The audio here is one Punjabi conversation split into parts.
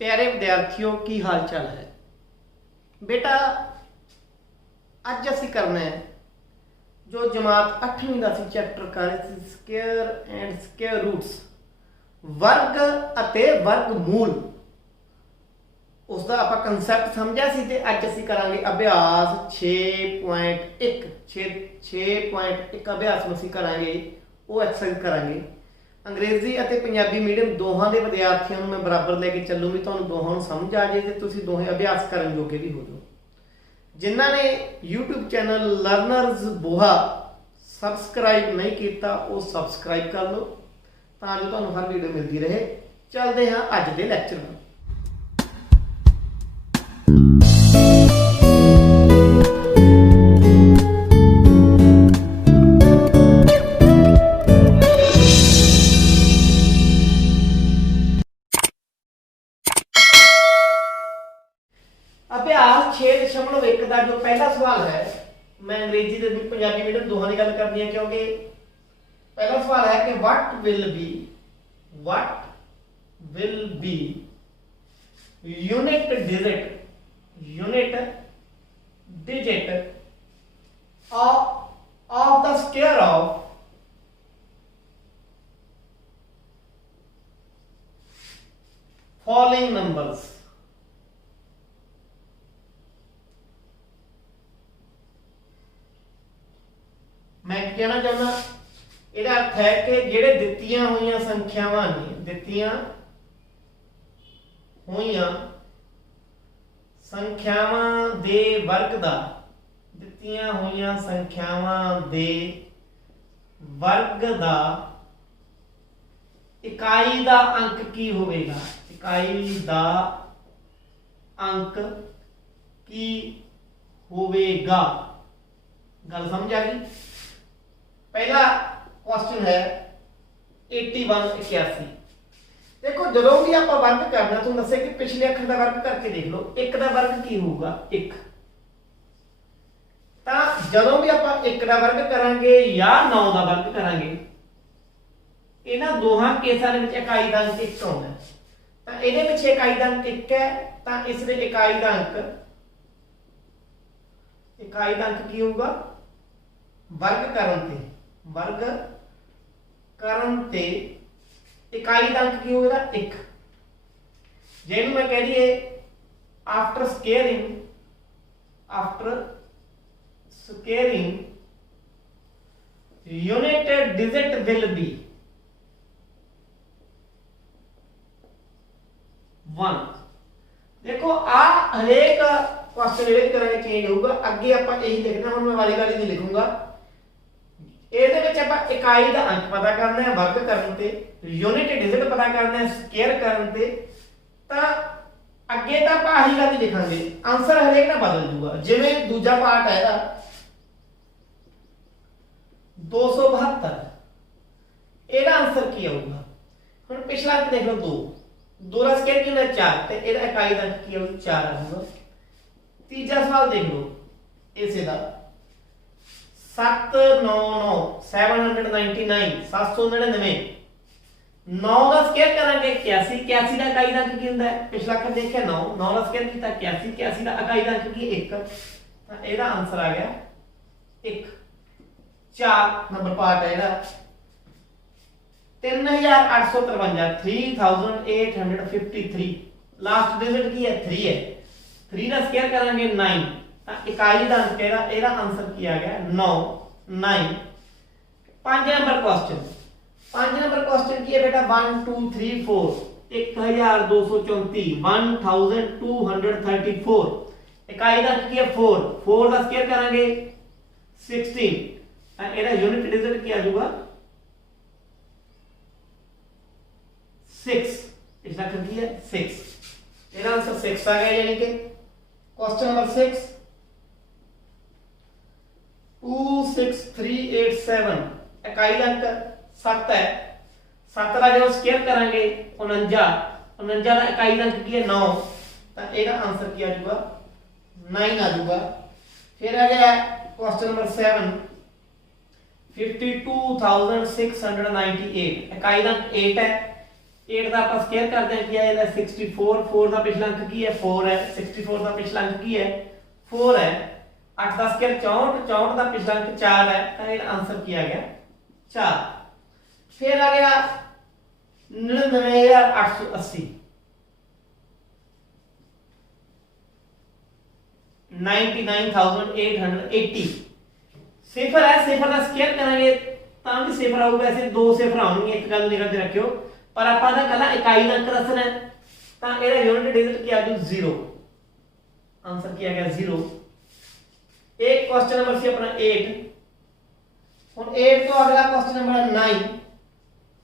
प्यारे विद्यार्थियों की हाल चाल है बेटा। अज असी करना है जो जमात 8वीं का चैप्टर कर स्क्वायर एंड स्क्वायर रूट्स वर्ग अते वर्गमूल उसका आप कंसैप्ट समझा सी ते अज असी करांगे अभ्यास 6.1 6.1 अभ्यास में असी करांगे वो एक्सरसाइज करांगे। अंग्रेजी और पंजाबी मीडियम दोहां के विद्यार्थियों मैं बराबर लेके चलूँ भी तुहानूं दोहां समझ आ जाए तो तुसीं दोहें अभ्यास करन जोगे भी हो जाओ। जिन्हां ने यूट्यूब चैनल लर्नर्स बोहा सबसक्राइब नहीं किया वो सबसक्राइब कर लो तां जो तुहानूं हर वीडियो मिलती रहे। चलते हाँ अज के लैक्चर में। अभ्यास 6.1 का जो पहला सवाल है, मैं अंग्रेजी के पंजाबी मीडियम दोहां की गल करनी है क्योंकि पहला सवाल है कि what will be unit digit of the square of following numbers. मैं कहना चाहना यदा अर्थ है कि जेडे दित्तियां हुई संख्यावां ने दित्तियां हुई संख्यावां दे वर्ग दा दित्तियां हुई संख्यावां दे वर्ग दा इकाई दा अंक की होवेगा। इकाई दा अंक की होवेगा। गल समझ आ गई। पहला क्वेश्चन है 81 देखो जो भी आप वर्ग करना तुम दसे कि पिछले अखर का वर्ग करके देख लो। एक का वर्ग की होगा एक जो भी आप एक का वर्ग करांगे या 9 का वर्ग करांगे इन्हां दोहां केसां दे विच इकाई दा अंक एक आउंदा तां इहदे विच इकाई दा अंक एक है तां इस दे इकाई दा अंक की होगा वर्ग करन ते इकाई का अंक की होगा एक। जिन्होंने मैं कह दिए after squaring unit digit will be 1। देखो आ हरेक क्वेश्चन ये करेंगे चेंज होगा। अगे आप यही लिखना हम मैं वाली गाली नहीं लिखूंगा। इकाई का अंक पता करना है वर्ग करने ते यूनिट डिजिट पता करना है स्केयर करने ते अगे तो आप आही गल लिखांगे आंसर हरेक ना बदल जूगा। जिवें दूजा पार्ट है 272 एदा आंसर की आऊगा। हुण पिछला अंक देख लो 2 का स्केयर की होना 4 ते एदा इकाई का अंक की आऊगा 4 आऊगा। तीजा सवाल देख लो इसे दा 799 799 9 का स्केयर करांगे 81 81 का इकाई का अंक की होंदा है। पिछला अखर देखिए 9 9 का स्केयर कीता 81 81 का इकाई का अंक की 1 तां एदा आंसर आ गया 1। 4 नंबर पार्ट है एदा 3853 3853 लास्ट डिजिट की है 3 है। 3 का स्केयर करांगे 9 इकाई का अंक एदा आंसर किया गया 9 9। 5 नंबर क्वेश्चन की है बेटा 1 2 3 4 1234 1234 इकाई का अंक की है 4 4 का स्केयर करांगे 16 एदा यूनिट डिजिट किया जाएगा 6। इसका अंक की है 6 एदा आंसर 6 आ गया। यानी कि क्वेश्चन नंबर 6 26387 इकाई का अंक 7 है। 7 का जो स्केयर करांगे 49 का इकाई का अंक की है 9 तो एदा आंसर किया जाएगा 9 आ जाएगा। फिर आ गया क्वेश्चन नंबर 7 52,698 इकाई का अंक 8 है 8 ਦਾ ਆਪਾਂ ਸਕੁਅਰ ਕਰਦੇ ਹਾਂ, ਕੀ ਆ ਜਾਂਦਾ 64। 4 ਦਾ ਪਿਛਲਾ ਅੰਕ ਕੀ ਹੈ 4 ਹੈ। 64 ਦਾ ਪਿਛਲਾ ਅੰਕ ਕੀ ਹੈ 4 ਹੈ। 8 ਦਾ ਸਕੁਅਰ 64। 64 ਦਾ ਪਿਛਲਾ ਅੰਕ 4 ਹੈ, ਤਾਂ ਇਹਦਾ ਆਨਸਰ ਕੀ ਆ ਗਿਆ 4। फिर आ गया 99,880, 99,880 सिफर है। सिफर का स्क्वायर करेंगे ਤਾਂ ਵੀ ਸਿਫਰ ਆਊਗਾ। ऐसे दो सिफर आउणगे, एक गल निगह ते रखियो, पर ਆਪਾਂ ਦਾ ਕੱਲਾ ਇਕਾਈ ਦਾ ਅੰਕ ਦੱਸਣਾ है, ਤਾਂ ਇਹਦਾ यूनिट डिजिट ਕੀ ਆ ਜੂ 0। आंसर ਕੀ ਆ ਗਿਆ 0। एक क्वेश्चन नंबर सी अपना 8। ਹੁਣ 8 ਤੋਂ ਅਗਲਾ क्वेश्चन नंबर 9।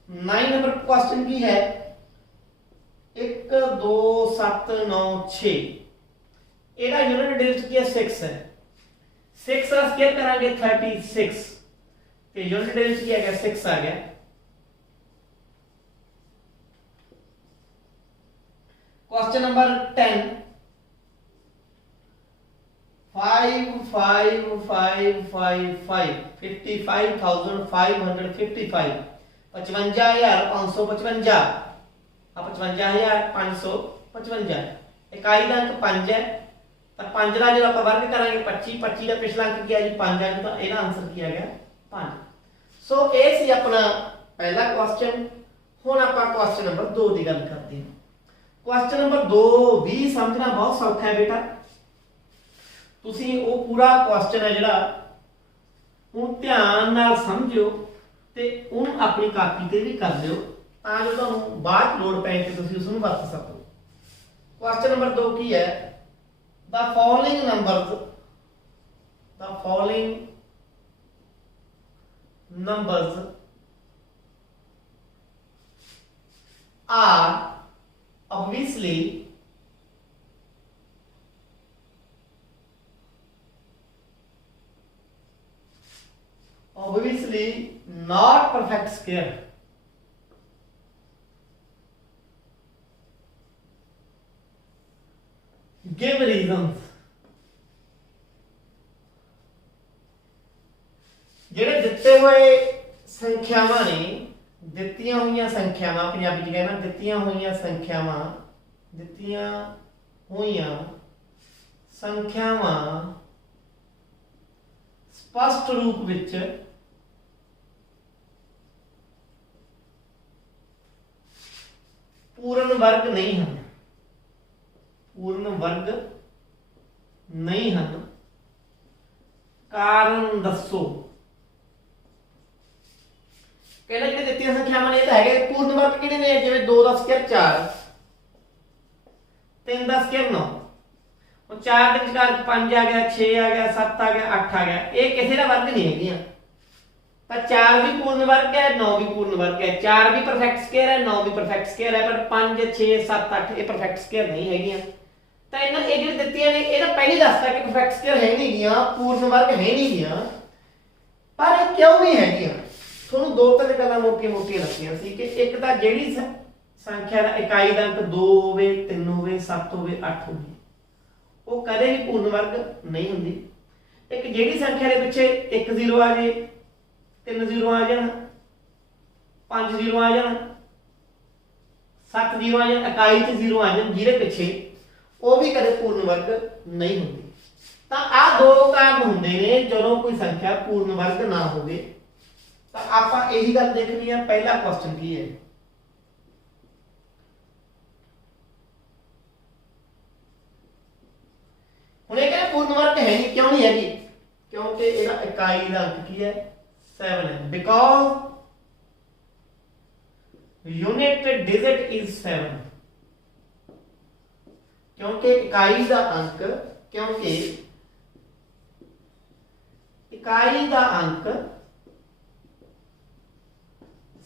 9 नंबर क्वेश्चन की है 1 2 7 9 6। ਇਹਦਾ यूनिट डिजिट ਕੀ ਹੈ 6 है। 6 ਦਾ ਸਕੁਅਰ ਕਰਾਂਗੇ 36 ਤੇ यूनिट डिजिट ਕੀ ਆ ਗਿਆ 6 आ गया। Question number 10। 5 5 5 5 5 55,555 55,555 55,555 इकाई का अंक 5 है, तो 5 का जो आप वर्ग करांगे 25 25 का पिछला अंक क्या जी 5 आ गया, तो ਇਹਦਾ आंसर किया गया 5। सो ਇਹ ਸੀ ਆਪਣਾ ਪਹਿਲਾ क्वेश्चन। ਹੁਣ ਆਪਾਂ क्वेश्चन नंबर 2 ਦੀ ਗੱਲ ਕਰਦੇ ਹਾਂ। क्वेश्चन नंबर 2 भी समझना बहुत सौखा है बेटा। ਤੁਸੀਂ ਉਹ ਪੂਰਾ क्वेश्चन है ਜਿਹੜਾ ਹੁਣ ਧਿਆਨ ਨਾਲ ਸਮਝਿਓ ਤੇ ਉਹਨੂੰ ਆਪਣੀ ਕਾਪੀ ਤੇ ਵੀ ਕਰ ਲਿਓ, ਤਾਂ ਜੋ ਤੁਹਾਨੂੰ ਬਾਅਦ ਲੋੜ ਪੈਣ ਤੇ ਤੁਸੀਂ ਉਸ ਨੂੰ ਵਰਤ ਸਕੋ। क्वेश्चन नंबर 2 ਕੀ ਹੈ the following numbers are obviously not perfect square। give reasons। ਜਿਹੜੇ ਦਿੱਤੇ ਹੋਏ ਸੰਖਿਆਵਾਂ ਨੇ, ਦਿੱਤੀਆਂ ਹੋਈਆਂ ਸੰਖਿਆਵਾਂ, ਪੰਜਾਬੀ ਚ ਕਹਿੰਦਾ ਦਿੱਤੀਆਂ ਹੋਈਆਂ ਸੰਖਿਆਵਾਂ स्पष्ट रूप विच पूर्ण वर्ग नहीं हैं। कारण दसो। कहना जिहड़े दित्तियां संख्यावां ने तां हैगे पूर्ण वर्ग किहड़े ने, जिवें 2 का स्क्वायर 4, 3 का स्क्वायर 9, 4 ਦੇ ਵਿਚਕਾਰ 5 ਆ ਗਿਆ, 6 ਆ ਗਿਆ, 7 ਆ ਗਿਆ, 8 ਆ ਗਿਆ। ਇਹ ਕਿਸੇ ਦਾ ਵਰਗ ਨਹੀਂ ਹੈਗੀਆਂ, ਪਰ 4 ਵੀ ਪੂਰਨ ਵਰਗ ਹੈ, 9 ਵੀ ਪੂਰਨ ਵਰਗ ਹੈ। 4 ਵੀ ਪਰਫੈਕਟ ਸਕੁਅਰ ਹੈ, 9 ਵੀ ਪਰਫੈਕਟ ਸਕੁਅਰ ਹੈ, ਪਰ 5 6 7 8 ਇਹ ਪਰਫੈਕਟ ਸਕੁਅਰ ਨਹੀਂ ਹੈਗੀਆਂ। ਤਾਂ ਇਹਨਾਂ ਇਹ ਜਿਹੜੇ ਦਿੱਤੀਆਂ ਨੇ ਇਹਦਾ ਪਹਿਲੀ ਦੱਸਦਾ ਕਿ ਪਰਫੈਕਟ ਸਕੁਅਰ ਹੈ ਨਹੀਂ ਗੀਆਂ, ਪੂਰਨ ਵਰਗ ਹੈ ਨਹੀਂ ਗੀਆਂ, ਪਰ ਇਹ ਕਿਉਂ ਨਹੀਂ ਹੈਗੀਆਂ। ਤੁਹਾਨੂੰ ਦੋ ਤਿੰਨ ਗੱਲਾਂ ਮੋਟੀਆਂ ਦੱਸੀਆਂ ਸੀ ਕਿ ਇੱਕ ਤਾਂ ਜਿਹੜੀ ਸੰਖਿਆ ਦਾ ਇਕਾਈ ਦਾ ਅੰਕ 2 ਹੋਵੇ, 3 ਹੋਵੇ, 7 ਹੋਵੇ, 8 ਹੋਵੇ, ਉਹ ਕਦੇ ਵੀ ਪੂਰਨ ਵਰਗ ਨਹੀਂ ਹੁੰਦੀ। ਇੱਕ ਜਿਹੜੀ ਸੰਖਿਆ ਦੇ ਪਿੱਛੇ 1 0 ਆ ਜੇ, 3 0 ਆ ਜਾਣ, 5 0 ਆ ਜਾਣ, 7 0 ਆ ਜਾਣ, ਇਕਾਈ ਚ 0 ਆ ਜਾਣ ਜਿਹਦੇ ਪਿੱਛੇ, ਉਹ ਵੀ ਕਦੇ ਪੂਰਨ ਵਰਗ ਨਹੀਂ ਹੁੰਦੀ। ਤਾਂ ਆਹ ਦੋ ਕਾਰਨ ਹੁੰਦੇ ਨੇ ਜਦੋਂ ਕੋਈ ਸੰਖਿਆ ਪੂਰਨ ਵਰਗ ਨਾ ਹੋਵੇ। ਤਾਂ ਆਪਾਂ ਇਹੀ ਗੱਲ ਦੇਖਣੀ ਆ। ਪਹਿਲਾ ਕੁਐਸਚਨ ਕੀ ਹੈ, ਹੁਣ ਇਹ ਕਹਿੰਦਾ ਪੂਰਨ ਵਰਗ ਹੈ ਨਹੀਂ, ਕਿਉਂ ਨਹੀਂ ਹੈਗੀ? ਕਿਉਂਕਿ ਇਹਦਾ ਇਕਾਈ ਦਾ ਅੰਕ ਕੀ ਹੈ 7 ਹੈ, ਬਿਕॉज यूनिट डिजिट इज 7। क्योंकि इकाई का अंक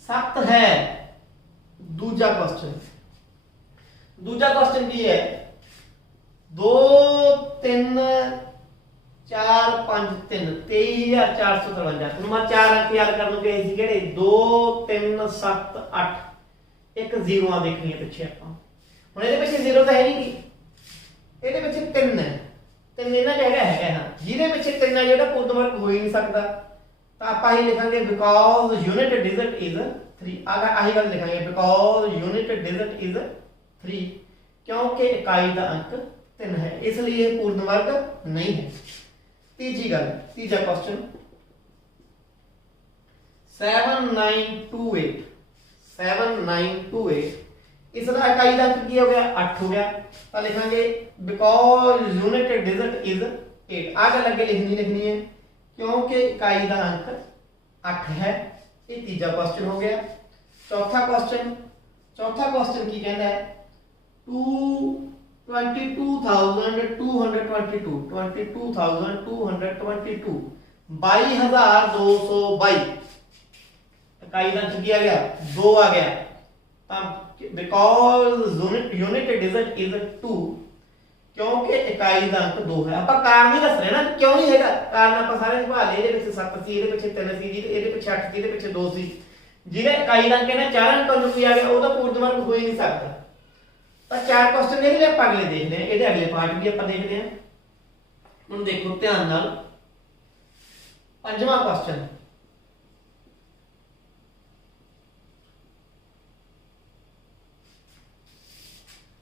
7 है। दूजा क्वेश्चन की है 2 3 4 5 3 23,453। मैं 4 अंक याद कर लूंगे 2 3 7 8 एक 0 देखनी है पिछे। आप ਹੁਣ ਇਹਦੇ ਪਿੱਛੇ 0 ਤਾਂ ਹੈ ਨਹੀਂ ਕੀ, ਇਹਦੇ ਪਿੱਛੇ 3 ਹੈ, 3 ਇਹਨਾਂ ਚ ਹੈਗਾ ਹਾਂ, ਜਿਹਦੇ ਪਿੱਛੇ 3 ਹੈ ਜਿਹੜਾ ਪੂਰਨ ਵਰਗ ਹੋ ਹੀ ਨਹੀਂ ਸਕਦਾ। ਤਾਂ ਆਪਾਂ ਇਹ ਲਿਖਾਂਗੇ ਬਿਕॉज यूनिट डिजिट इज 3 आही गल लिखांगे बिकॉज यूनिट डिजिट इज 3 क्योंकि इकाई का अंक 3 है इसलिए यह पूर्ण वर्ग नहीं है। तीजी गल तीजा क्वेश्चन 7928 इसका इकाई का अंक की हो गया 8 हो गया तो लिखांगे बिकॉज यूनिट डिजिट इज 8 आ गल अगे लिखनी है क्योंकि इकाई का अंक 8 है। ये तीजा क्वेश्चन हो गया। चौथा क्वेश्चन की कहता है 22,222 22,222 इकाई का अंक किया गया 2 आ गया बिकॉज यूनिट डिजिट इज 2 क्योंकि इकाई का अंक 2 है। आप कारण नहीं दस रहे ना क्यों नहीं है कारण आप सारे निभा ले ये 7 सी ये 3 सी जी ये 8 सी ये 2 सी जिन्हें इकाई का अंक है 4 अंक जो भी आ गया वो तो पूर्ण वर्ग हो ही नहीं सकता। तो 4 क्वेश्चन देख लिया आप अगले देखने हैं ये अगले पार्ट भी आप देखते हैं। हम देखो ध्यान नाल पंजवां क्वेश्चन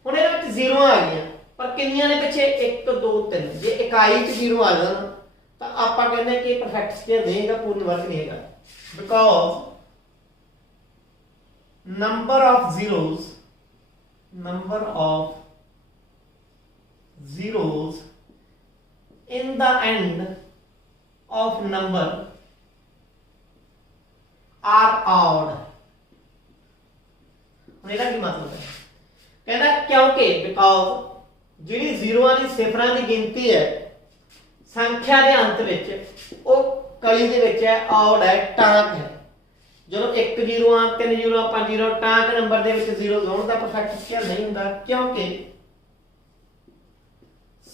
हुण ये जीरो आ गई पर किन्नियां ने पिछे 1 2 3 जे इकाई च जीरो आ जाए तो आप कहते हैं कि परफेक्ट स्क्वायर नहीं है पूर्ण वर्ग नहीं है because number of zeros in the end of number are odd। मेरा की मतलब है कहना क्योंकि बिकॉज जिहड़ी जीरोआं दी सिफरां दी गिनती है संख्या के अंत विच वो कली दे विच है ऑड है टांक है जो 1 0 3 0 5 0 टांक नंबर दे विच जीरो होण दा परफेक्ट स्क्वायर नहीं हुंदा क्योंकि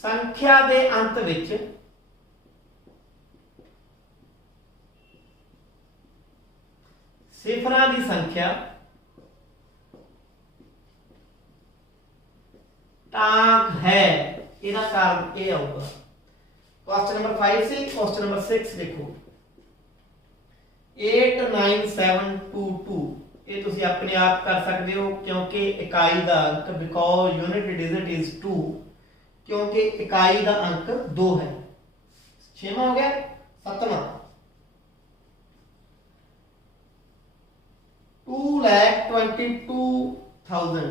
संख्या दे अंत विच सिफरां दी संख्या टांक है इहदा कारण ये आऊगा। क्वेश्चन नंबर 5 से क्वेश्चन नंबर 6 देखो 89722 ये तुसी अपने आप कर सकते हो क्योंकि इकाई का अंक बिकॉज यूनिट डिजिट इज 2 क्योंकि इकाई का अंक 2 है। 6वां हो गया। 7वां 2,22,000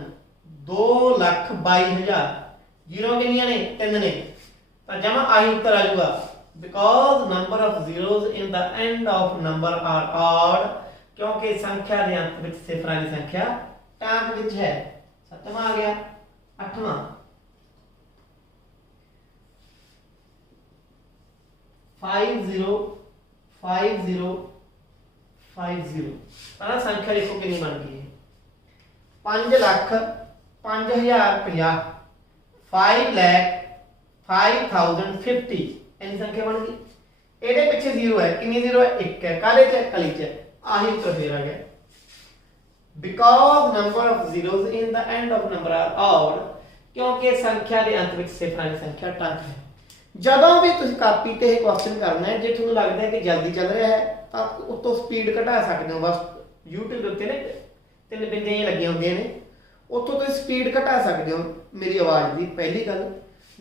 2,22,000 जीरो कितनियां ने 3 ने तो जमा आई उत्तर आ जाऊगा because number of zeros in the end of number are odd क्योंकि संख्या के अंत में सिफरां की संख्या टांक विच है। 7वां आ गया। 8वां 505050 पहला संख्या देखो कितनी बन गई है 5,05,050 5,05,050 इन संख्या बन गई। ਇਹਦੇ ਪਿੱਛੇ ਜ਼ੀਰੋ ਹੈ ਕਿੰਨੀ ਜ਼ੀਰੋ ਹੈ 1 ਹੈ ਕਾਲੇ ਚ ਕਲੀ ਚ ਆਹੀ ਉੱਤਰ ਫੇਰ ਆ ਗਿਆ because number of zeros in the end of number are odd क्योंकि संख्या के अंत में सिफरां की संख्या टंक है। ਜਦੋਂ भी ਤੁਸੀਂ ਕਾਪੀ ਤੇ ਇਹ ਕੁਐਸਚਨ ਕਰਨਾ ਹੈ ਜੇ ਤੁਹਾਨੂੰ ਲੱਗਦਾ ਹੈ ਕਿ ਜਲਦੀ ਚੱਲ ਰਿਹਾ ਹੈ ਤਾਂ ਉੱਤੋਂ ਸਪੀਡ ਘਟਾ ਸਕਦੇ ਹੋ ਬਸ YouTube ਦੇ ਉੱਤੇ ਨੇ 3 ਬਿੰਦੀਆਂ ਲੱਗੀਆਂ ਹੁੰਦੀਆਂ ਨੇ ਉੱਥੋਂ ਤੁਸੀਂ ਸਪੀਡ ਘਟਾ ਸਕਦੇ ਹੋ ਮੇਰੀ ਆਵਾਜ਼ ਦੀ ਪਹਿਲੀ ਗੱਲ।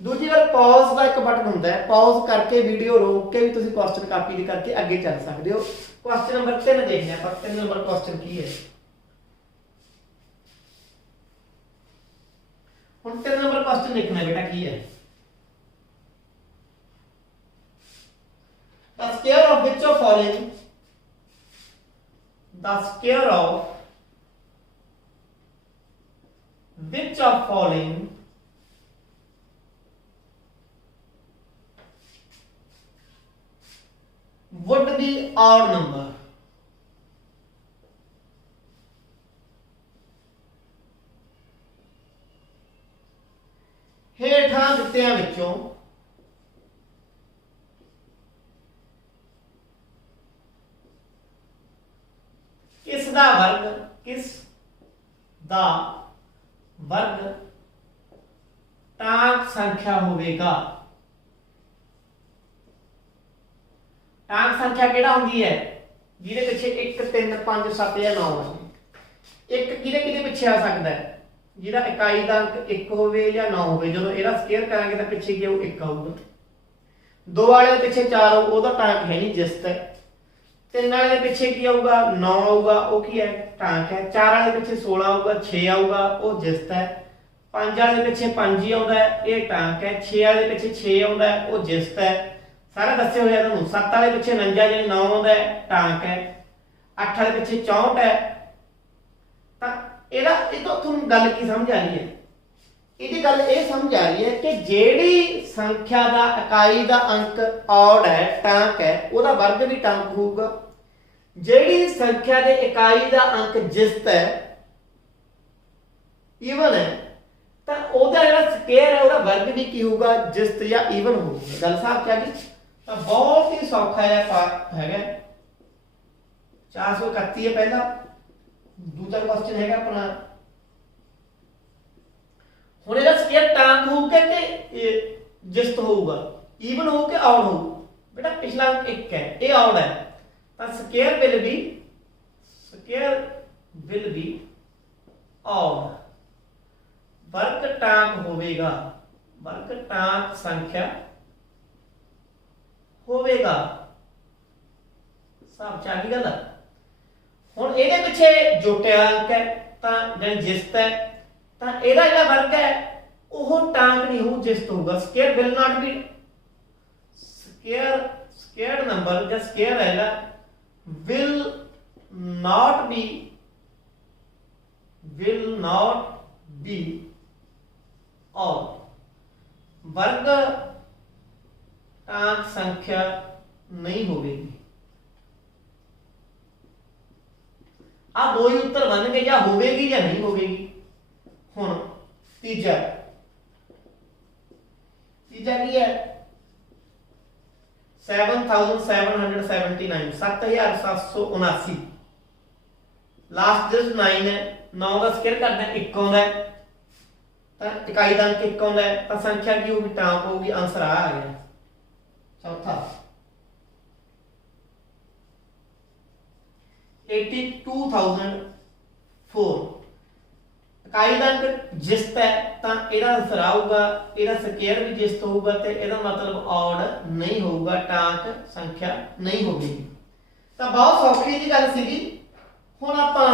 दूजी गल पॉज का एक बटन होता है पॉज करके वीडियो रोक के भी तुम क्वेश्चन कापी करके अगे चल सकते हो। क्वेश्चन नंबर 3 देखने पर 3 नंबर क्वेश्चन की है हुण 3 नंबर क्वेश्चन लिखना बेटा की है the square of which of following the square of which of following would be odd number। हेठां दित्तियां विचों किस दा वर्ग टांक संख्या होवेगा। टांक संख्या केड़ा हुंदी है जिहदे पिछे 1 3 5 7 या 9 है एक किहदे किहदे पिछे आ सकता है, जिहदा इकाई का अंक 1 होवे या 9 होवे, जो इहदा स्केयर करांगे तो पिछे की आऊ 1 आऊगा। 2 वाले के पिछे 4 आऊ, ओहदा टांक है नहीं, जिस्त है। 3 वाले के पिछे की आऊगा 9 आऊगा, वो की है, टांक है। 4 वाले के पिछे 16 आऊगा, 6 आऊगा, वो जिस्त है। 5 वाले के पिछे 5 ही आउंदा है, ये टांक है। 6 वाले के पिछे 6 आउंदा है, वो जिस्त है। सारा दस्से होया तुहानूं। 7 वाले पिछे 49 यानी 9 आउंदा है, टांक है। 8 वाले पिछे 64 है। तां ਇਹਦਾ ਇਹ ਤੋਂ ਤੁਹਾਨੂੰ ਗੱਲ ਕੀ ਸਮਝ ਆ ਰਹੀ ਹੈ? ਇਹਦੀ ਗੱਲ ਇਹ ਸਮਝ ਆ ਰਹੀ ਹੈ ਕਿ ਜਿਹੜੀ ਸੰਖਿਆ ਦਾ ਇਕਾਈ ਦਾ ਅੰਕ ਔਡ ਹੈ, ਟਾਂਕ ਹੈ, ਉਹਦਾ ਵਰਗ ਵੀ ਟਾਂਕ ਹੋਊਗਾ। ਜਿਹੜੀ ਸੰਖਿਆ ਦੇ ਇਕਾਈ ਦਾ ਅੰਕ ਜਿਸਤ ਹੈ, ਈਵਨ ਹੈ, ਤਾਂ ਉਹਦਾ ਜਿਹੜਾ ਸਕੁਅਰ ਹੈ ਉਹਦਾ ਵਰਗ ਵੀ ਕੀ ਹੋਊਗਾ, ਜਿਸਤ ਜਾਂ ਈਵਨ ਹੋਊਗਾ। ਗੱਲ ਸਾਫ਼ ਆ ਗਈ? ਤਾਂ ਬਹੁਤ ਹੀ ਸੌਖਾ ਜਿਹਾ ਪਾਰਟ ਹੈਗਾ। 431 ਹੈ ਪਹਿਲਾ। दूसरा क्वेश्चन है अपना, हुण इहदा स्केयर टांक होऊगा कि जिस्त होऊगा, ईवन होऊ कि ऑड होऊ? बेटा पिछला अंक 1 है, ये ऑड है, तो स्केयर विल बी ऑड। वर्ग टांक होवेगा, वर्ग टांक संख्या होवेगा। साफ च आ गई गल। ਹੁਣ ਇਹਦੇ ਪਿੱਛੇ ਜੋਟਿਆ ਅੰਕ ਹੈ ਤਾਂ ਜਾਂ ਜਿਸਤ ਹੈ, ਤਾਂ ਇਹਦਾ ਜਿਹੜਾ ਵਰਗ ਹੈ ਉਹ ਟਾਂਕ ਨਹੀਂ ਹੋਊ, ਜਿਸਤ ਹੋਊਗਾ। Square will not be, square number ਜਾਂ ਸਕੁਅਰ ਹੈਗਾ ਵਿਲ ਨਾਟ ਬੀ ਔਡ। वर्ग टांक संख्या नहीं होगी। आ दो ही उत्तर बन गए, या होगी या नहीं होगी। हुण तीजा की है 7779 7779 लास्ट जस्ट 9 है। 9 का स्केयर करना 1 आउंदा है, तो इकाई का अंक 1 आउंदा है, तो संख्या की होगी, टांक होगी। आंसर आ गया चौथा 82,004। इकाई का अंक जिसत है, तो यदा आंसर आऊगा, यदा स्केयर भी जिसत होगा, तो यदा मतलब ऑड नहीं होगा, टांक संख्या नहीं होगी। तो बहुत सौखी जी गल सी। हुण आपां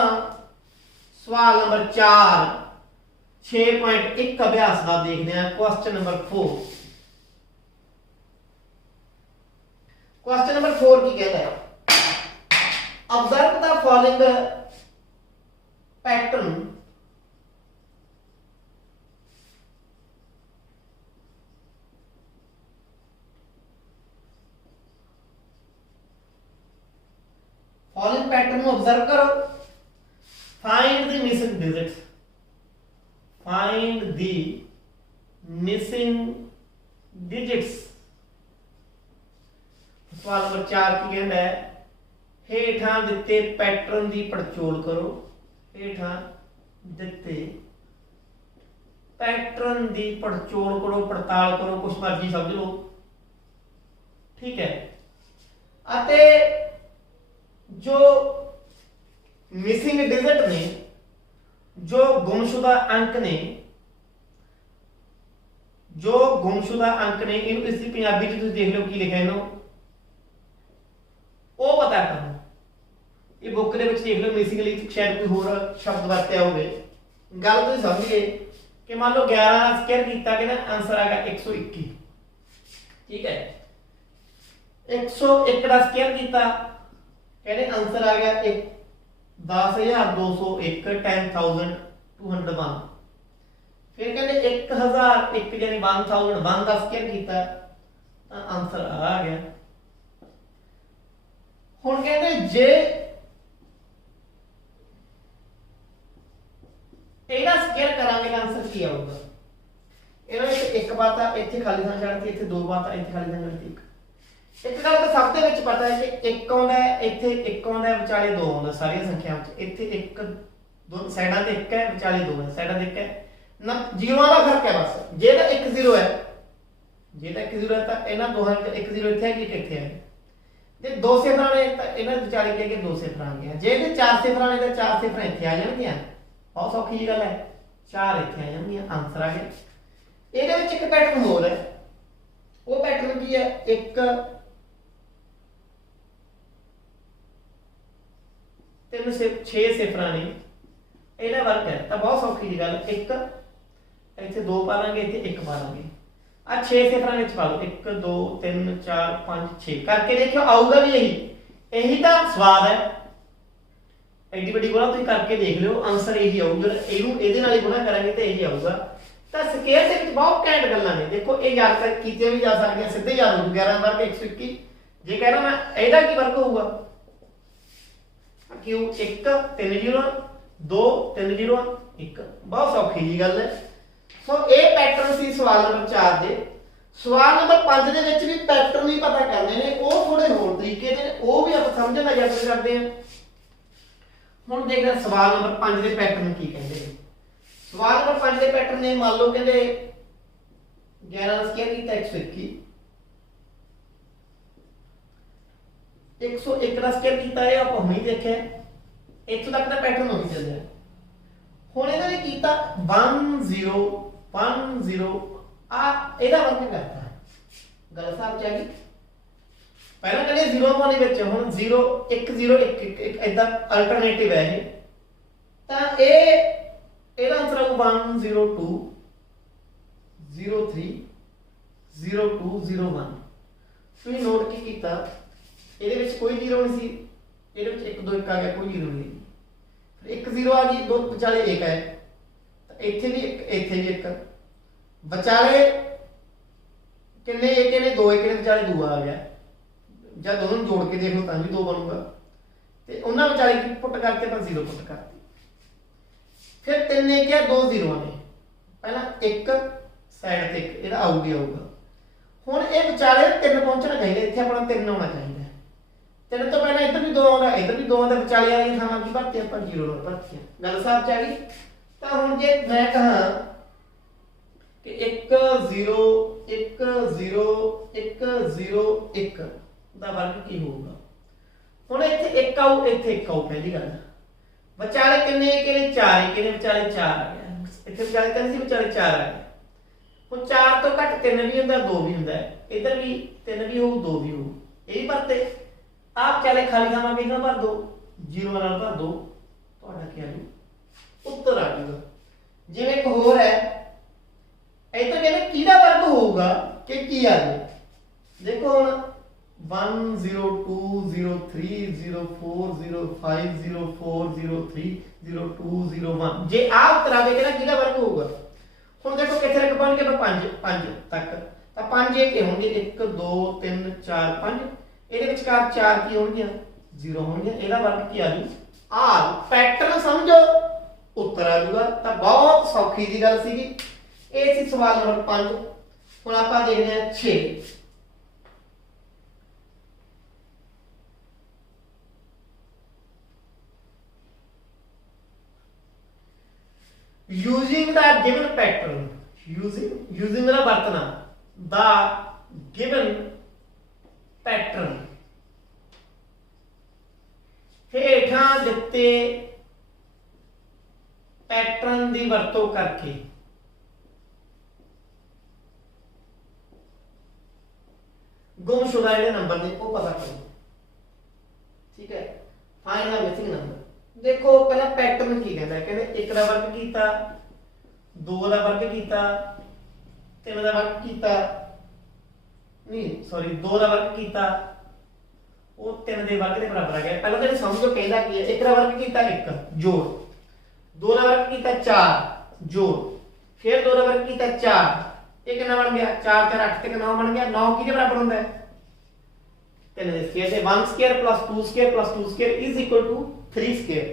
सवाल नंबर 4 6.1 अभ्यास का देखते हैं। Question number 4। क्वेश्चन नंबर 4 की कहता है, observe the following pattern following pattern को ऑब्जर्व करो। Find the missing digits, find the missing digits. सवाल नंबर 4 की कहता है, हेठां दिते पैटर्न की पड़चोल करो। हेठां दिते पैटर्न की पड़चोल करो, पड़ताल करो, कुछ मर्जी समझ लो, ठीक है। अते जो मिसिंग डिजिट ने, जो गुमशुदा अंक ने, जो गुमशुदा अंक ने, इन इसकी पंजाबी च तुसीं देख लो की लिखा इन्हों, वो पता करना। ये बुक दे विच देख लो, मिसिंग ਲਈ शायद कोई होर शब्द वरत्या होवे। गल तुसीं समझ गए कि मान लो 11 का स्केयर किया कि ना, आंसर आ गया 121, ठीक है। 101 का स्केयर किया, कहने आंसर आ गया 10,201 10,201। फिर कहते 1001 यानी 1001 का स्केयर किया, तो आंसर आ गया। हुण कहते जे ਇਹਦਾ ਸਕੇਅਰ ਕਰਾਂਗੇ ਤਾਂ ਆਨਸਰ ਕੀ ਆਊਗਾ। ਇਹਨਾਂ ਵਿੱਚ ਇੱਕ ਬਾਤ ਆ, ਇੱਥੇ ਖਾਲੀ ਥਾਂ ਛੱਡਤੀ, ਇੱਥੇ ਦੋ ਬਾਤ ਆ, ਇੱਥੇ ਖਾਲੀ ਥਾਂ ਛੱਡਤੀ। ਇੱਕ ਗੱਲ ਤਾਂ ਸਭ ਦੇ ਵਿੱਚ ਪਤਾ ਹੈ ਕਿ 1 ਆਉਂਦਾ ਹੈ, ਇੱਥੇ 1 ਆਉਂਦਾ ਹੈ, ਵਿਚਾਲੇ 2 ਆਉਂਦਾ ਸਾਰੀਆਂ ਸੰਖਿਆਵਾਂ ਵਿੱਚ। ਇੱਥੇ 1 ਦੋ ਸਾਈਡਾਂ ਤੇ 1 ਹੈ, ਵਿਚਾਲੇ 2 ਹੈ, ਸਾਈਡਾਂ ਤੇ 1 ਹੈ ਨਾ, ਜ਼ੀਰੋਆਂ ਦਾ ਫਰਕ ਹੈ ਬਸ। ਜੇ ਤਾਂ 1 0 ਹੈ, ਜੇ ਤਾਂ 1 0 ਹੈ ਤਾਂ ਇਹਨਾਂ ਦੋਹਾਂ ਵਿੱਚ 1 0 ਇੱਥੇ ਹੈ ਕਿ ਇੱਥੇ ਹੈ। ਜੇ ਦੋ ਸਿਫਰਾਂ ਨੇ ਤਾਂ ਇਹਨਾਂ ਵਿਚਾਲੇ ਕੀ ਕਿ ਦੋ ਸਿਫਰਾਂ ਆ ਗਿਆ। ਜੇ ਇਹਦੇ ਚਾਰ ਸਿਫਰਾਂ ਨੇ ਤਾਂ ਚਾਰ ਸਿਫਰਾਂ ਇੱਥੇ ਆ ਜਾਣਗੀਆਂ। ਬਹੁਤ ਸੌਖੀ ਜੀ ਗੱਲ ਹੈ, ਚਾਰ ਇੱਥੇ ਆ ਜਾਣਗੀਆਂ, ਆਨਸਰ ਆ ਗਿਆ। ਇਹਦੇ ਵਿੱਚ ਇੱਕ ਪੈਟਰਨ ਹੋਰ ਹੈ, ਉਹ ਪੈਟਰਨ ਕੀ ਹੈ, ਇੱਕ 3 6 ਸਿਫਰਾਂ ਨੇ, ਇਹਦਾ ਵਰਕ ਹੈ। ਤਾਂ ਬਹੁਤ ਸੌਖੀ ਜੀ ਗੱਲ, ਇੱਕ ਇੱਥੇ 2 ਪਾ ਲਾਂਗੇ, ਇੱਥੇ 1 ਪਾ ਲਾਂਗੇ, ਆ 6 ਸਿਫਰਾਂ ਵਿੱਚ ਪਾ ਲਓ, 1 2 3 4 5 6 ਕਰਕੇ ਦੇਖਿਓ, ਆਊਗਾ ਵੀ ਇਹੀ ਤਾਂ ਸਵਾਦ ਹੈ। ਐਡੀ ਵੱਡੀ ਗੁਣਾ ਤੁਸੀਂ ਕਰਕੇ ਦੇਖ ਲਿਓ, ਆਨਸਰ ਇਹੀ ਆਊਗਾ। ਇਹਨੂੰ ਇਹਦੇ ਨਾਲ ਹੀ ਗੁਣਾ ਕਰਾਂਗੇ ਤੇ ਇਹੀ ਆਊਗਾ। ਤਾਂ ਸਕੇਅਰ ਦੇ ਵਿੱਚ ਬਹੁਤ ਘੈਂਟ ਗੱਲਾਂ ਨੇ, ਦੇਖੋ ਇਹ ਯਾਦ ਕਰ ਕੀਤੇ ਵੀ ਜਾ ਸਕਦੀਆਂ, ਸਿੱਧੇ ਯਾਦ ਹੋ 11 ਵਰਗ 121। ਜੇ ਕਹਿਣਾ ਮੈਂ ਇਹਦਾ ਕੀ ਵਰਗ ਹੋਊਗਾ, ਕਿਉਂ 1 3 0 2 3 0 1, ਬਹੁਤ ਸੌਖੀ ਜੀ ਗੱਲ ਹੈ। ਸੋ ਇਹ ਪੈਟਰਨ ਸੀ ਸਵਾਲ ਨੰਬਰ 4 ਦੇ। ਸਵਾਲ ਨੰਬਰ 5 ਦੇ ਵਿੱਚ ਵੀ ਪੈਟਰਨ ਹੀ ਪਤਾ ਕਰਨੇ ਨੇ, ਉਹ ਥੋੜੇ ਹੋਰ ਤਰੀਕੇ ਦੇ ਨੇ, ਉਹ ਵੀ ਆਪਾਂ ਸਮਝਣ ਦਾ ਯਤਨ ਕਰਦੇ ਹਾਂ। ਹੁਣ ਦੇਖਦੇ ਹਾਂ ਸਵਾਲ ਨੰਬਰ 5 ਦੇ ਪੈਟਰਨ ਕੀ ਕਹਿੰਦੇ ਨੇ। ਸਵਾਲ ਨੰਬਰ 5 ਦੇ ਪੈਟਰਨ ਨੇ, ਮੰਨ ਲਓ ਕਹਿੰਦੇ 11 ਦਾ ਸਕੁਅਰ ਕੀਤਾ 121, 101 ਦਾ ਸਕੁਅਰ ਕੀਤਾ, ਇਹ ਆਪਾਂ ਹੁਣੇ ਦੇਖਿਆ, ਇੱਥੋਂ ਤੱਕ ਦਾ ਪੈਟਰਨ ਹੋ ਚੱਲਿਆ। ਹੁਣ ਇਹਨਾਂ ਨੇ ਕੀਤਾ 1 0 1 0, ਆ ਇਹਦਾ ਵਰਕ ਕਰਤਾ, ਗੱਲ ਸਾਹਿਬ ਚ ਆ ਗਈ। ਪਹਿਲਾਂ ਕਹਿੰਦੇ 0 ਪਾਉਣੇ ਵਿੱਚ, ਹੁਣ 0 1 0 1 1 ਇਦਾਂ ਅਲਟਰਨੇਟਿਵ ਹੈ ਇਹ। ਤਾਂ ਇਹਦਾ ਆਨਸਰ ਆਊਗਾ 1 0 2 0 3 0 2 0 1। ਤੁਸੀਂ ਨੋਟ ਕੀ ਕੀਤਾ, ਇਹਦੇ ਵਿੱਚ ਕੋਈ 0 ਨਹੀਂ ਸੀ, ਇਹਦੇ ਵਿੱਚ 1 2 1 ਆ ਗਿਆ, ਕੋਈ 0 ਨਹੀਂ। ਫਿਰ 1 0 ਆ ਗਈ, ਦੋ ਵਿਚਾਲੇ 1 ਹੈ, ਤਾਂ ਇੱਥੇ ਵੀ 1 ਇੱਥੇ ਵੀ 1, ਵਿਚਾਲੇ ਕਿੰਨੇ 1 ਨੇ, 2 1 ਨੇ, ਵਿਚਾਲੇ 2 ਆ ਗਿਆ। ਜਦ ਦੋਨੋਂ ਨੂੰ ਜੋੜ ਕੇ ਦੇਖ ਲਓ ਤਾਂ ਵੀ 2 ਬਣੂਗਾ, ਤੇ ਉਹਨਾਂ ਵਿਚਾਲੇ ਕੀ ਪੁੱਟ ਕਰਕੇ ਆਪਾਂ 0 ਪੁੱਟ ਕਰਤੀ। ਫਿਰ 3 1 ਹੈ, 2 0 ਨੇ, ਪਹਿਲਾਂ 1 ਸਾਈਡ ਤੇ 1, ਇਹਦਾ ਆਊਗਾ ਹੀ ਆਊਗਾ। ਹੁਣ ਇਹ ਵਿਚਾਲੇ 3 ਪਹੁੰਚਣਾ ਚਾਹੀਦਾ, ਇੱਥੇ ਆਪਣਾ 3 ਆਉਣਾ ਚਾਹੀਦਾ। 3 ਤੋਂ ਪਹਿਲਾਂ ਇੱਧਰ ਵੀ 2 ਆਉਂਦਾ, ਇੱਧਰ ਵੀ 2 ਆਉਂਦਾ, ਵਿਚਾਲੇ ਵਾਲੀ ਥਾਵਾਂ ਕੀ ਭਰਤੀ ਆਪਾਂ 0 ਨਾਲ ਭਰਤੀ। ਗੱਲ ਸਾਫ਼ ਚ ਆ ਗਈ। ਤਾਂ ਹੁਣ ਜੇ ਮੈਂ ਕਹਾਂ ਕਿ 1 0 1 0 1 0 1 ਦਾ ਵਰਗ ਕੀ ਹੋਊਗਾ। ਹੁਣ ਇੱਥੇ 1 ਆਊ, ਇੱਥੇ 1 ਆਊ, ਪਹਿਲੀ ਗੱਲ। ਵਿਚਾਲੇ ਕਿੰਨੇ ਕਿਹੜੇ 4 1 ਨੇ, ਵਿਚਾਲੇ 4 ਆ ਗਿਆ, ਇੱਥੇ ਵਿਚਾਲੇ 3 ਸੀ, ਵਿਚਾਲੇ 4 ਆ ਗਿਆ। ਹੁਣ 4 ਤੋਂ ਘੱਟ 3 ਵੀ ਹੁੰਦਾ, 2 ਵੀ ਹੁੰਦਾ, ਇੱਧਰ ਵੀ 3 ਵੀ ਹੋਊ, 2 ਵੀ ਹੋਊ, ਇਹ ਵੀ ਵਰਤੇ। ਆਪ ਚਾਲੇ ਖਾਲੀ ਥਾਵਾਂ ਕਿਸ ਨਾਲ ਭਰ ਦੋ, 0 ਨਾਲ ਭਰ ਦੋ, ਤੁਹਾਡਾ ਕੀ ਆ ਜੂ, ਉੱਤਰ ਆ ਜੂਗਾ। ਜਿਵੇਂ ਇੱਕ ਹੋਰ ਹੈ, ਇੱਧਰ ਕਹਿੰਦੇ ਕਿਹਦਾ ਵਰਗ ਹੋਊਗਾ ਕਿ ਕੀ ਆ ਜਾਏ। ਦੇਖੋ ਹੁਣ 1 0 2 0 3 0 4 0 5 0 4 0 3 0 2 0 1, ਜੇ ਆ ਉੱਤਰ ਆਵੇ ਕਿਹਦਾ ਵਰਗ ਹੋਊਗਾ। ਹੁਣ ਦੇਖੋ ਕਿੱਥੇ ਤੱਕ ਪਹੁੰਚ ਗਏ, 5 ਤੱਕ, ਤਾਂ 5 ਇਹ ਹੋਣਗੇ 1 2 3 4 5, ਇਹਦੇ ਵਿਚਕਾਰ 4 ਕੀ ਹੋਣਗੀਆਂ, 0 ਹੋਣਗੀਆਂ, ਇਹਦਾ ਵਰਗ ਕੀ ਆ ਜੂ, ਆ। ਪੈਟਰਨ ਸਮਝੋ, ਉੱਤਰ ਆ ਜੂਗਾ। ਤਾਂ ਬਹੁਤ ਸੌਖੀ ਦੀ ਗੱਲ ਸੀਗੀ, ਇਹ ਸੀ ਸਵਾਲ ਨੰਬਰ 5। ਹੁਣ ਆਪਾਂ ਦੇਖਦੇ ਹਾਂ 6। using the given pattern, using ਮੇਰਾ ਵਰਤਣਾ, the given pattern, ਹੇਠਾਂ ਦਿੱਤੇ ਪੈਟਰਨ ਦੀ ਵਰਤੋਂ ਕਰਕੇ ਗੁੰਮਸ਼ੁਦਾ ਜਿਹੜੇ ਨੰਬਰ ਨੇ ਉਹ ਪਤਾ ਕਰੋ। ਠੀਕ ਹੈ, ਫਾਈਂਡ ਦਾ ਮਿਸਿੰਗ ਨੰਬਰ। ਦੇਖੋ ਪਹਿਲਾਂ ਪੈਟਰਨ ਕੀ ਕਹਿੰਦਾ, ਕਹਿੰਦੇ 1 ਦਾ ਵਰਗ ਕੀਤਾ, 2 ਦਾ ਵਰਗ ਕੀਤਾ, 3 ਦਾ ਵਰਗ ਕੀਤਾ, ਨਹੀਂ ਸੌਰੀ 2 ਦਾ ਵਰਗ ਕੀਤਾ, ਉਹ 3 ਦੇ ਵਰਗ ਦੇ ਬਰਾਬਰ ਆ ਗਿਆ। ਪਹਿਲਾਂ ਤਾਂ ਸਮਝੋ ਕਹਿੰਦਾ ਕੀ ਹੈ, 1 ਦਾ ਵਰਗ ਕੀਤਾ 1 ਜੋੜ, 2 ਦਾ ਵਰਗ ਕੀਤਾ 4 ਜੋੜ, ਫਿਰ 2 ਦਾ ਵਰਗ ਕੀਤਾ 4, ਇਹ ਕਿੰਨਾ ਬਣ ਗਿਆ, 4 4 8 ਤੇ 9 ਬਣ ਗਿਆ। 9 ਕਿਹਦੇ ਬਰਾਬਰ ਹੁੰਦਾ ਹੈ, 3 ਦੇ ਸਕੁਅਰ ਤੇ 1 ਸਕੁਅਰ + 2 ਸਕੁਅਰ + 2 ਸਕੁਅਰ = 3 ਸਕੁਅਰ,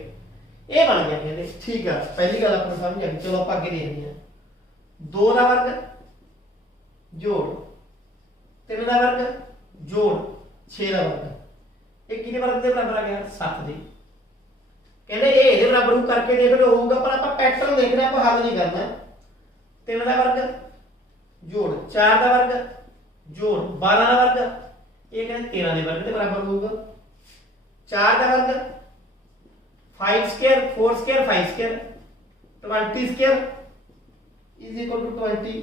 ਇਹ ਬਣ ਗਿਆ ਕਹਿੰਦੇ। ਠੀਕ ਆ, ਪਹਿਲੀ ਗੱਲ ਆਪਾਂ ਸਮਝ ਆ ਗਈ। ਚਲੋ ਆਪਾਂ ਅੱਗੇ ਦੇਖਦੇ ਹਾਂ। 2 ਦਾ ਵਰਗ ਜੋੜ 3 ਦਾ ਵਰਗ ਜੋੜ 6 ਦਾ ਵਰਗ, ਇਹ ਕਿਹਦੇ ਵਰਗ ਦੇ ਬਰਾਬਰ ਆ ਗਿਆ, 7 ਦੇ। ਕਹਿੰਦੇ ਇਹ ਇਹਦੇ ਬਰਾਬਰ ਨੂੰ ਕਰਕੇ ਦੇਖ ਲਓ ਹੋਊਗਾ, ਪਰ ਆਪਾਂ ਪੈਟਰਨ ਦੇਖਣਾ, ਆਪਾਂ ਹੱਲ ਨਹੀਂ ਕਰਨਾ। 3 ਦਾ ਵਰਗ ਜੋੜ 4 ਦਾ ਵਰਗ ਜੋੜ 12 ਦਾ ਵਰਗ, ये कहते 13 के वर्ग के बराबर होगा। 4 का वर्ग 5 square 4 square 5 square 20 square is equal to 20।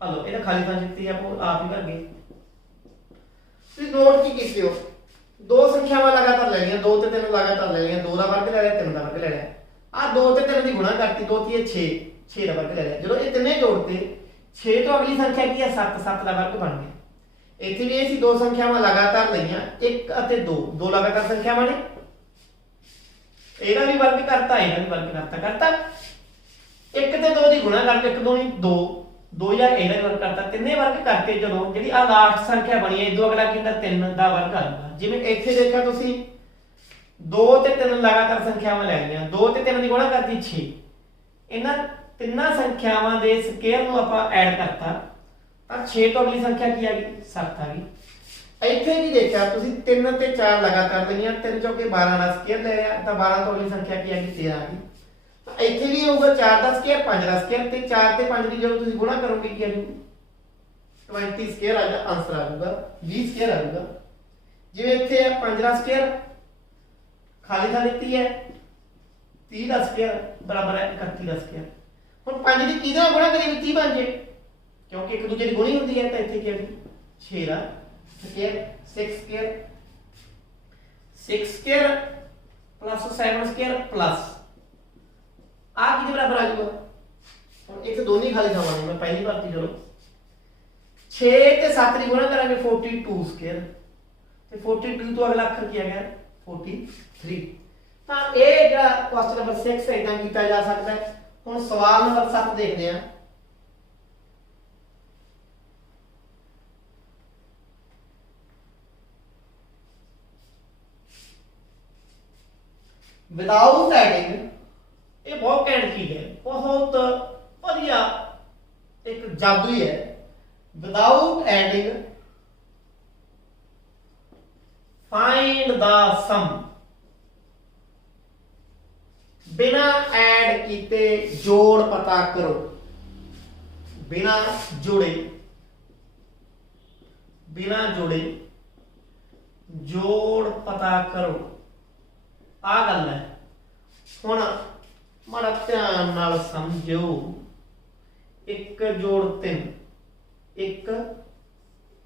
Hello ਇਹਦਾ ਖਾਲੀ ਥਾਂ ਦਿੱਤੀ ਆਪਾਂ ਆਪ ਹੀ ਕਰ ਗਏ। ਤੁਸੀਂ ਨੋਟ ਕੀ ਕੀਤੇ ਹੋ, ਦੋ ਸੰਖਿਆਵਾਂ ਲਗਾਤਾਰ ਲੈ ਲਈਆਂ, 2 ਤੇ 3 ਲਗਾਤਾਰ ਲੈ ਲਈਆਂ, 2 ਦਾ ਵਰਗ ਲੈ ਲਿਆ 3 ਦਾ ਵਰਗ ਲੈ ਲਿਆ, ਆ 2 ਤੇ 3 ਦੀ ਗੁਣਾ ਕਰਤੀ, 2 3 6 6 ਦਾ ਵਰਗ ਲੈ ਲਿਆ। ਜਦੋਂ ਇਹ ਤਿੰਨੇ ਜੋੜਤੇ 6 ਤੋਂ ਅਗਲੀ ਸੰਖਿਆ ਕੀ ਹੈ 7, 7 ਦਾ ਵਰਗ ਬਣ ਗਿਆ। ਇੱਥੇ ਵੀ ਇਹ ਸੀ ਦੋ ਸੰਖਿਆਵਾਂ ਲਗਾਤਾਰ ਲਈਆਂ 1 ਅਤੇ 2, ਦੋ ਲਗਾਤਾਰ ਸੰਖਿਆਵਾਂ ਨੇ, ਇਹਦਾ ਵੀ ਵਰਗ ਕਰਤਾ ਇਹਦਾ ਵੀ ਵਰਗ ਕਰਤਾ 1 ਤੇ 2 ਦੀ ਗੁਣਾ ਕਰਕੇ 1 2 ਨਹੀਂ 2 2000 ਇਹਦਾ ਵੀ ਵਰਗ ਕਰਤਾ, ਤਿੰਨੇ ਵਰਗ ਕਰਕੇ ਜਦੋਂ ਜਿਹੜੀ ਆ ਲਾਸਟ ਸੰਖਿਆ ਬਣੀ ਹੈ ਇਦੋਂ ਅਗਲਾ ਕੀ ਹੁੰਦਾ 3 ਦਾ ਵਰਗ ਆਊਗਾ। ਜਿਵੇਂ ਇੱਥੇ ਦੇਖਿਆ ਤੁਸੀਂ 2 ਤੇ 3 ਲਗਾਤਾਰ ਸੰਖਿਆਵਾਂ ਲੈ ਲਈਆਂ, 2 ਤੇ 3 ਦੀ ਗੁਣਾ ਕਰਤੀ 6, ਇਹਨਾਂ ਤਿੰਨਾਂ ਸੰਖਿਆਵਾਂ ਦੇ ਸਕੁਅਰ ਨੂੰ ਆਪਾਂ ਐਡ ਕਰਤਾ ਤਾਂ 6 ਤੋਂ ਅਗਲੀ ਸੰਖਿਆ ਕੀ ਆ ਗਈ 7 ਆ ਗਈ। ਇੱਥੇ ਵੀ ਦੇਖਿਆ ਤੁਸੀਂ 3 ਤੇ 4 ਲਗਾਤਾਰ ਲਈਆਂ, 3 ਚੌਕੇ 12 ਦਾ ਸਕੁਅਰ ਲੈ ਲਿਆ ਤਾਂ 12 ਤੋਂ ਅਗਲੀ ਸੰਖਿਆ ਕੀ ਆ ਗਈ 13 ਆ ਗਈ। ਤਾਂ ਇੱਥੇ ਵੀ ਹੋਊਗਾ 4 ਦਾ ਸਕੁਅਰ 5 ਦਾ ਸਕੁਅਰ ਤੇ 4 ਤੇ 5 ਦੀ ਜਦੋਂ ਤੁਸੀਂ ਗੁਣਾ ਕਰੋਗੇ ਕੀ ਆ ਜੂ 20 ਸਕੁਅਰ ਆ ਜਾ ਆਨਸਰ ਆ ਜਾਊਗਾ 20 ਸਕੁਅਰ ਆ ਜਾਊਗਾ। ਜਿਵੇਂ ਇੱਥੇ ਹੈ 5 ਦਾ ਸਕੁਅਰ ਖਾਲੀ ਥਾਂ ਦਿੱਤੀ ਹੈ 30 ਦਾ ਸਕੁਅਰ ਬਰਾਬਰ ਹੈ 31 ਦਾ ਸਕੁਅਰ। ਹੁਣ 5 ਦੀ ਕਿਹਦੇ ਨਾਲ ਗੁਣਾ ਕਰੀਏ ਵੀ 30 ਬਣ ਜੇ, ਕਿਉਂਕਿ ਇੱਕ ਦੂਜੇ ਦੀ ਗੁਣੀ ਹੁੰਦੀ ਹੈ ਤਾਂ ਇੱਥੇ ਕੀ ਆ ਗਈ 6 ਦਾ square 6 square 6 square plus 7 square plus ਆ ਕਿਹਦੇ ਬਰਾਬਰ ਆ ਜਾਊਗਾ। ਹੁਣ ਇੱਕ ਦੋਨੀ ਖਾਲੀ ਥਾਵਾਂ ਨੇ, ਮੈਂ ਪਹਿਲੀ ਭਰਤੀ ਚਲੋ 6 ਤੇ 7 ਦੀ ਗੁਣਾ ਕਰਾਂਗੇ 42 ਸਕੁਅਰ ਤੇ 42 ਤੋਂ ਅਗਲਾ ਅੱਖਰ ਕੀ ਆ ਗਿਆ 43। ਤਾਂ ਇਹ ਜਿਹੜਾ ਕੁਐਸਚਨ ਨੰਬਰ 6 ਇਦਾਂ ਕੀਤਾ ਜਾ ਸਕਦਾ ਹੈ। ਹੁਣ ਸਵਾਲ ਨੰਬਰ 7 ਦੇਖਦੇ ਹਾਂ। ਵਿਦਆਊਟ ਐਡਿੰਗ, ਇਹ ਬਹੁਤ ਘੈਂਟ ਚੀਜ਼ ਹੈ, ਬਹੁਤ ਵਧੀਆ ਇੱਕ ਜਾਦੂ ਹੀ ਹੈ। ਵਿਦਆਊਟ ਐਡਿੰਗ ਫਾਈਂਡ ਦਾ ਸਮ, बिना ऐड कीते जोड़ पता करो, बिना जोड़े जोड़ पता करो आ गल है। हुण माड़ा ध्यान नाल समझो, 1 जोड़ 3 1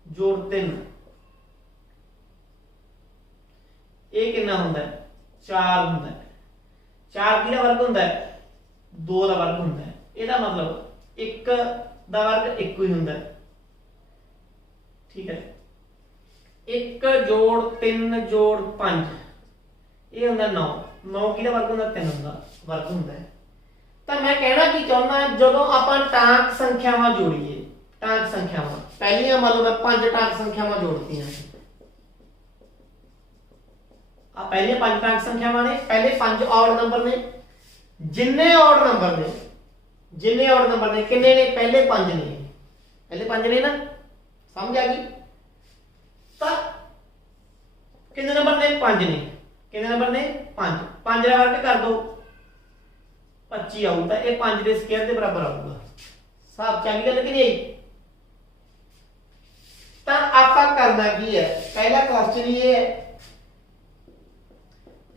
जोड़ 3 ये कितना हुंदा है 4 हुंदा है। 4 किहदा वर्ग हुंदा है 2 दा वर्ग हुंदा है। ਇਹਦਾ मतलब 1 ਦਾ वर्ग 1 ही हुंदा है। ठीक है 1 जोड़ 3 जोड़ 5 ਇਹ ਹੁੰਦਾ 9 9 ਕਿਹਦਾ वर्ग ਹੁੰਦਾ 3 ਦਾ वर्ग ਹੁੰਦਾ है। ਤਾਂ ਮੈਂ ਕਹਿਣਾ ਕੀ ਚਾਹੁੰਦਾ ਜਦੋਂ ਆਪਾਂ ਟਾਂਕ ਸੰਖਿਆਵਾਂ ਜੋੜੀਏ, ਟਾਂਕ ਸੰਖਿਆਵਾਂ ਪਹਿਲੀਆਂ ਮੰਨ ਲਓ ਮੈਂ 5 ਟਾਂਕ ਸੰਖਿਆਵਾਂ ਜੋੜਤੀਆਂ, पहले 5 टांक संख्यावां ने, पहले 5 ऑड नंबर ने, जिन्ने ऑड नंबर ने किन्ने ने पहले 5 ने, पहले 5 ने ना, समझ आ गई। तो कितने नंबर ने 5 ने, कितने नंबर ने 5 5 का वर्ग कर दो 25 आऊ, तो ये 5 के स्क्वायर के बराबर आऊगा। साहब चंगी गल कि नहीं। तो आपां करना की है, पहला क्वेश्चन ये है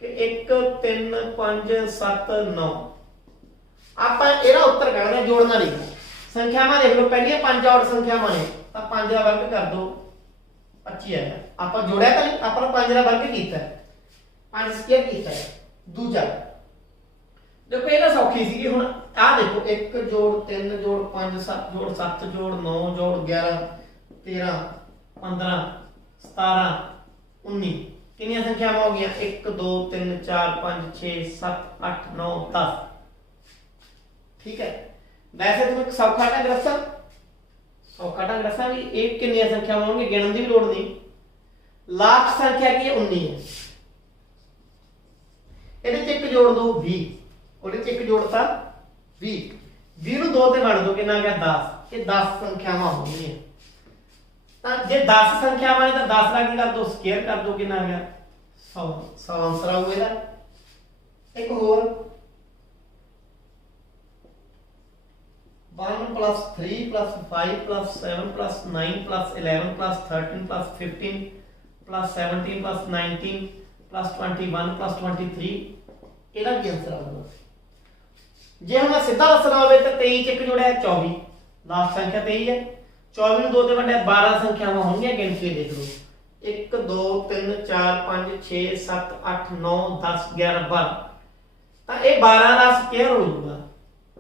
कि 1 3 5 7 9 ਆਪਾਂ ਇਹਦਾ ਉੱਤਰ ਕੱਢਦੇ ਹਾਂ, ਜੋੜਨਾ ਨਹੀਂ। ਸੰਖਿਆਵਾਂ ਦੇਖ ਲਓ ਪਹਿਲੀਆਂ 5 ਔਡ ਸੰਖਿਆਵਾਂ ਨੇ ਤਾਂ 5 ਦਾ ਵਰਗ ਕਰ ਦੋ 25 ਆਇਆ। ਆਪਾਂ ਜੋੜਿਆ ਤਾਂ ਨਹੀਂ, ਆਪਾਂ 5 ਦਾ ਵਰਗ ਕੀਤਾ ਹੈ, 5 ਸਕੁਅਰ ਕੀਤਾ ਹੈ। ਦੂਜਾ ਦੇਖੋ ਇਹਦਾ ਸੌਖੀ ਸੀਗੀ। ਹੁਣ ਆਹ ਦੇਖੋ 1 जोड़ 3 जोड़ 5 7 जोड़ 7 जोड़ 9 जोड़ 11 13 15 17 19 कितनी संख्यावां हो गई 1 2 3 4 5 6 7 8 9 10। ठीक है वैसे तुम सौखा ढंग दसा भी एक कितनी संख्यावां होंगी गिणन की भी लोड़ नहीं। लास्ट संख्या की है 19 है, ये 1 जोड़ दो 20, और 1 जोड़ता 20 20 ਨੂੰ 2 ਤੇ ਵੰਡ ਦੋ ਕਿੰਨਾ ਆ ਗਿਆ 10। ਇਹ 10 ਸੰਖਿਆਵਾਂ ਹੋਣਗੀਆਂ। ਤਾਂ ਜੇ 10 ਸੰਖਿਆਵਾਂ ਨੇ ਤਾਂ 10 ਦਾ ਕੀ ਕਰ ਦੋ ਸਕੁਅਰ ਕਰ ਦੋ ਕਿੰਨਾ ਆ ਗਿਆ 100 100 ਆਨਸਰ ਆਊਗਾ ਇਹਦਾ। ਇੱਕ ਹੋਰ 1 + 3 + 5 + 7 + 9 + 11 + 13 + 15 प्लस 17 प्लस 19 प्लस 21 प्लस 23 ਇਹਦਾ ਕੀ ਆਨਸਰ ਆਊਗਾ। ਜੇ ਹੁਣ ਮੈਂ ਸਿੱਧਾ ਦੱਸਣਾ ਹੋਵੇ ਤਾਂ 23 ਚ ਇੱਕ ਜੋੜਿਆ 24, ਲਾਸਟ ਸੰਖਿਆ 23 ਹੈ। 24 ਨੂੰ 2 ਤੇ ਵੰਡਿਆ 12 ਸੰਖਿਆਵਾਂ ਹੋਣਗੀਆਂ, ਗਿਣ ਕੇ ਦੇਖ ਲਓ 1 2 3 4 5 6 7 8 9 10 11 12। ਤਾਂ ਇਹ 12 ਦਾ ਸਕੁਅਰ ਹੋ ਜਾਊਗਾ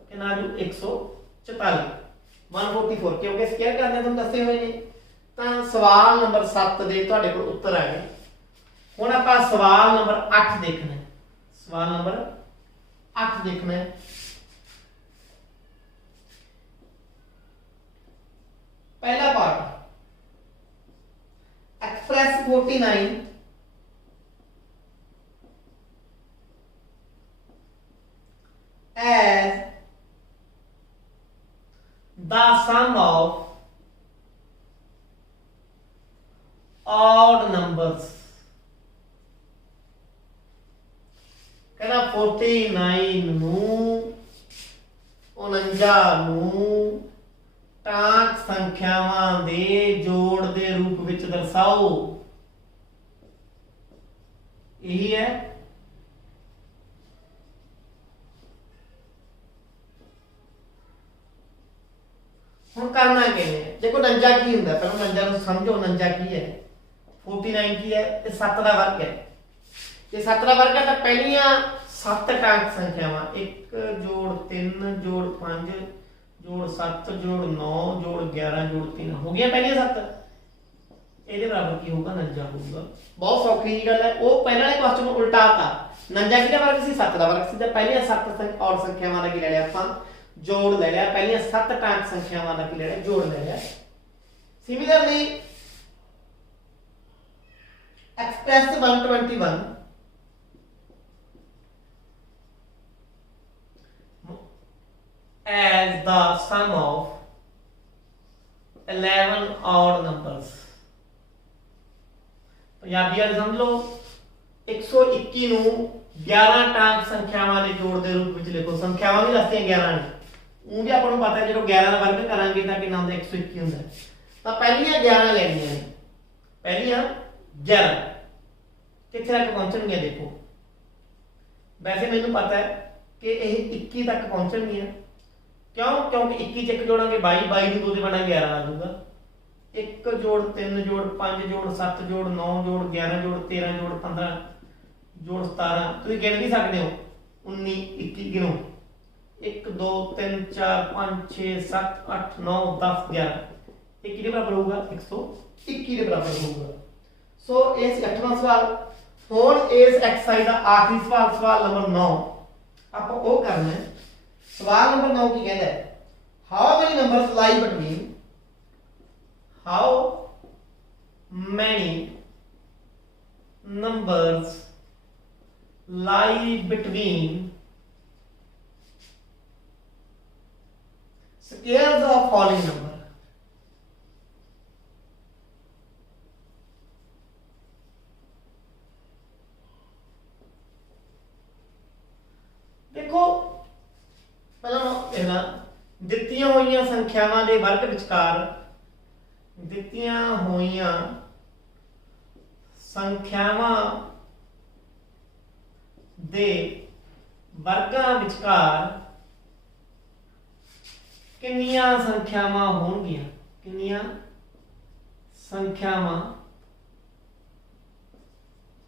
ਕਿੰਨਾ ਜੂ 144 144, ਕਿਉਂਕਿ ਸਕੁਅਰ ਕਰਨੇ ਤੁਹਾਨੂੰ ਦੱਸੇ ਹੋਏ ਨੇ। ਤਾਂ ਸਵਾਲ ਨੰਬਰ 7 ਦੇ ਤੁਹਾਡੇ ਕੋਲ ਉੱਤਰ ਆ ਗਏ। ਹੁਣ ਆਪਾਂ ਸਵਾਲ ਨੰਬਰ 8 ਦੇਖਣਾ ਹੈ। सवाल नंबर 8 देखना है। पहला part express 49 as the sum of odd numbers। कहना 49 ਨੂੰ 49 ਨੂੰ ਟਾਂਕ ਸੰਖਿਆਵਾਂ ਦੇ ਜੋੜ ਦੇ ਰੂਪ ਵਿੱਚ ਦਰਸਾਓ। ਇਹੀ ਹੈ। ਹੁਣ ਕਰਨਾ ਕਿਵੇਂ? ਦੇਖੋ 49 ਕੀ ਹੁੰਦਾ, ਪਹਿਲਾਂ 49 ਨੂੰ ਸਮਝੋ। 49 ਕੀ ਹੈ, 49 ਕੀ ਹੈ? ਇਹ 7 ਦਾ ਵਰਗ ਹੈ। ਜੇ 7 ਦਾ ਵਰਗ ਹੈ ਤਾਂ ਪਹਿਲੀਆਂ 7 ਟਾਂਕ ਸੰਖਿਆਵਾਂ 1 ਜੋੜ 3 ਜੋੜ 5 ਜੋੜ 7 ਜੋੜ 9 ਜੋੜ 11 ਜੋੜ 3 ਹੋ ਗਈਆਂ ਪਹਿਲੀਆਂ 7। ਇਹਦੇ ਬਰਾਬਰ ਕੀ ਹੋਊਗਾ? 49 ਹੋਊਗਾ। ਬਹੁਤ ਸੌਖੀ ਜੀ ਗੱਲ ਹੈ। ਉਹ ਪਹਿਲਾਂ ਵਾਲੇ ਕੁਐਸਚਨ ਨੂੰ ਉਲਟਾਤਾ। 49 ਕਿਹਦਾ ਵਰਗ ਸੀ? 7 ਦਾ ਵਰਗ ਸੀ। ਤਾਂ ਪਹਿਲੀਆਂ 7 ਔਰ ਸੰਖਿਆਵਾਂ ਦਾ ਕੀ ਲੈ ਲਿਆ ਆਪਾਂ? ਜੋੜ ਲੈ ਲਿਆ। ਪਹਿਲੀਆਂ 7 ਟਾਂਕ ਸੰਖਿਆਵਾਂ ਦਾ ਕੀ ਲੈ ਲਿਆ? ਜੋੜ ਲੈ ਲਿਆ। Similarly express 121 as the sum of 11 odd numbers। Punjabi वाले समझ लो 121 ਨੂੰ 11 ਟਾਂਕ ਸੰਖਿਆਵਾਂ ਦੇ ਜੋੜ ਦੇ ਰੂਪ ਵਿੱਚ ਲਿਖੋ। ਸੰਖਿਆਵਾਂ ਵੀ ਦੱਸੀਆਂ 11 ਨੇ। ਉਹ ਵੀ ਆਪਾਂ ਨੂੰ ਪਤਾ ਹੈ ਜਦੋਂ 11 ਦਾ ਵਰਗ ਕਰਾਂਗੇ ਤਾਂ ਕਿੰਨਾ ਹੁੰਦਾ? 121 ਹੁੰਦਾ। ਤਾਂ ਪਹਿਲੀਆਂ 11 ਲੈਣੀਆਂ ਨੇ। ਪਹਿਲੀਆਂ 11 ਕਿੱਥੇ ਤੱਕ ਪਹੁੰਚਣਗੀਆਂ? ਦੇਖੋ ਵੈਸੇ ਮੈਨੂੰ ਪਤਾ ਹੈ ਕਿ ਇਹ 21 ਤੱਕ ਪਹੁੰਚਣਗੀਆਂ। क्यों? क्योंकि 21 च 1 जोड़ांगे 22, 22 ਨੂੰ 2 ਦੇ ਬਣਾ 11 ਆ ਜਾਊਗਾ। 1 ਜੋੜ 3 ਜੋੜ 5 ਜੋੜ 7 ਜੋੜ 9 ਜੋੜ 11 ਜੋੜ 13 ਜੋੜ 15 ਜੋੜ 17। ਤੁਸੀਂ ਗਿਣ ਵੀ ਸਕਦੇ ਹੋ 19 21 ਗਿਣੋ 1 2 3 4 5 6 7 8 9 10 11। ਇਹ ਕਿਹਦੇ ਬਰਾਬਰ ਹੋਊਗਾ? 121 ਦੇ ਬਰਾਬਰ ਹੋਊਗਾ। ਸੋ ਇਹ ਸੀ 8ਵਾਂ ਸਵਾਲ। ਹੁਣ ਇਸ ਐਕਸਰਸਾਈਜ਼ ਦਾ ਆਖਰੀ ਸਵਾਲ, ਸਵਾਲ ਨੰਬਰ 9 ਆਪਾਂ ਉਹ ਕਰਨਾ ਹੈ। सवाल नंबर 9 की कहता है how many numbers lie between squares of following number। देखो ਪਹਿਲਾਂ ਦਿੱਤੀਆਂ ਹੋਈਆਂ ਸੰਖਿਆਵਾਂ ਦੇ ਵਰਗ ਵਿਚਕਾਰ ਦਿੱਤੀਆਂ ਹੋਈਆਂ ਸੰਖਿਆਵਾਂ ਦੇ ਵਰਗਾਂ ਵਿਚਕਾਰ ਕਿੰਨੀਆਂ ਸੰਖਿਆਵਾਂ ਹੋਣਗੀਆਂ? ਕਿੰਨੀਆਂ ਸੰਖਿਆਵਾਂ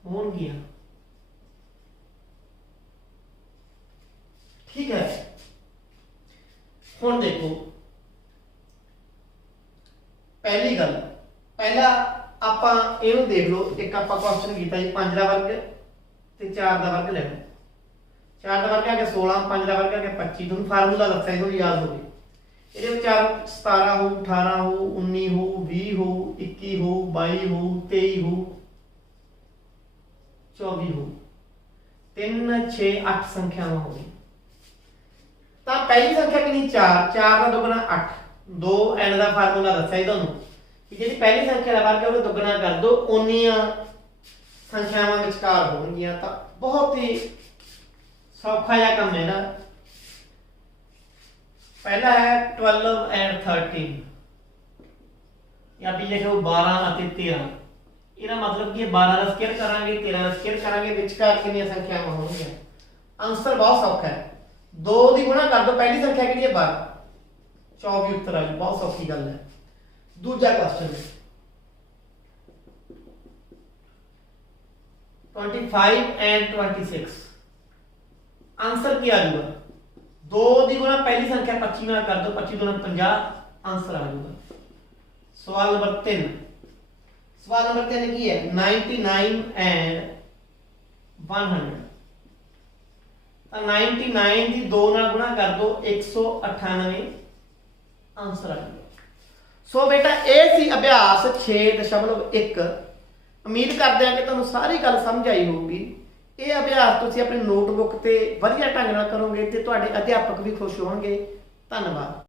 ਹੋਣਗੀਆਂ? ठीक है। ਹੁਣ ਦੇਖੋ ਪਹਿਲੀ ਗੱਲ, ਪਹਿਲਾ ਆਪਾਂ ਇਹਨੂੰ ਦੇਖ ਲਓ। ਇੱਕ ਆਪਾਂ ਕੁਐਸਚਨ ਕੀਤਾ ਜੀ 5 ਦਾ ਵਰਗ ਤੇ 4 ਦਾ ਵਰਗ ਲੈਣਾ। 4 ਦਾ ਵਰਗ ਆ ਗਿਆ 16, 5 ਦਾ ਵਰਗ ਆ ਗਿਆ 25। ਤੁਹਾਨੂੰ ਫਾਰਮੂਲਾ ਦੱਸਿਆ ਇਹਨੂੰ ਯਾਦ ਹੋਵੇ। ਇਹਦੇ ਵਿੱਚ 17 ਹੋ 18 ਹੋ 19 ਹੋ 20 ਹੋ 21 ਹੋ 22 ਹੋ 23 ਹੋ 24 ਹੋ 3 6 8 ਸੰਖਿਆਵਾਂ ਹੋ ਗਈਆਂ। ਤਾਂ ਪਹਿਲੀ ਸੰਖਿਆ ਕਿੰਨੀ? 4। 4 ਦਾ ਦੁੱਗਣਾ 8। 2 ਐਂਡ ਦਾ ਫਾਰਮੂਲਾ ਦੱਸਿਆ ਹੀ ਤੁਹਾਨੂੰ ਕਿ ਜਿਹੜੀ ਪਹਿਲੀ ਸੰਖਿਆ ਦਾ ਵਰਗ ਹੈ ਉਹਨੂੰ ਦੁੱਗਣਾ ਕਰ ਦਿਓ, ਉਨੀਆਂ ਸੰਖਿਆਵਾਂ ਵਿਚਕਾਰ ਹੋਣਗੀਆਂ। ਤਾਂ ਬਹੁਤ ਹੀ ਸੌਖਾ ਜਿਹਾ ਕੰਮ ਹੈ ਨਾ। ਪਹਿਲਾ ਹੈ 12 ਐਂਡ 13 ਜਾਂ ਵੀ ਲਿਖੋ 12 ਅਤੇ 13। ਇਹਦਾ ਮਤਲਬ ਕੀ ਹੈ 12 ਦਾ ਸਕੁਅਰ ਕਰਾਂਗੇ 13 ਦਾ ਸਕੁਅਰ ਕਰਾਂਗੇ ਵਿਚਕਾਰ ਕਿੰਨੀਆਂ ਸੰਖਿਆਵਾਂ ਹੋਣਗੀਆਂ। ਆਨਸਰ ਬਹੁਤ ਸੌਖਾ ਹੈ। 2 ਦੀ ਗੁਣਾ ਕਰ ਦੋ, ਪਹਿਲੀ ਸੰਖਿਆ ਕਿਹੜੀ ਹੈ 12, 24 ਉੱਤਰ ਆ ਜੀ, ਬਹੁਤ ਸੌਖੀ ਗੱਲ ਹੈ। ਦੂਜਾ ਕੁਐਸਚਨ 25 and 26 ਆਨਸਰ ਕੀ ਆ ਜਾਊਗਾ। 2 ਦੀ ਗੁਣਾ ਪਹਿਲੀ ਸੰਖਿਆ 25 ਨਾਲ ਕਰ ਦੋ, 25 ਗੁਣਾ 50 ਆਨਸਰ ਆ ਜਾਊਗਾ। ਸਵਾਲ ਨੰਬਰ 3, ਸਵਾਲ ਨੰਬਰ 3 ਕੀ ਹੈ 99 and 100 ਤਾਂ 99 ਦੀ 2 ਨਾਲ ਗੁਣਾ ਕਰ ਦੋ 198 ਆਨਸਰ ਆ ਜਾਊਗਾ। ਸੋ ਬੇਟਾ ਇਹ ਸੀ ਅਭਿਆਸ 6.1। ਉਮੀਦ ਕਰਦੇ ਹਾਂ ਕਿ ਤੁਹਾਨੂੰ ਸਾਰੀ ਗੱਲ ਸਮਝ ਆਈ ਹੋਊਗੀ। ਇਹ ਅਭਿਆਸ ਤੁਸੀਂ ਆਪਣੀ ਨੋਟਬੁੱਕ ਤੇ ਵਧੀਆ ਢੰਗ ਨਾਲ ਕਰੋਗੇ ਤੇ ਤੁਹਾਡੇ ਅਧਿਆਪਕ ਵੀ ਖੁਸ਼ ਹੋਣਗੇ। ਧੰਨਵਾਦ।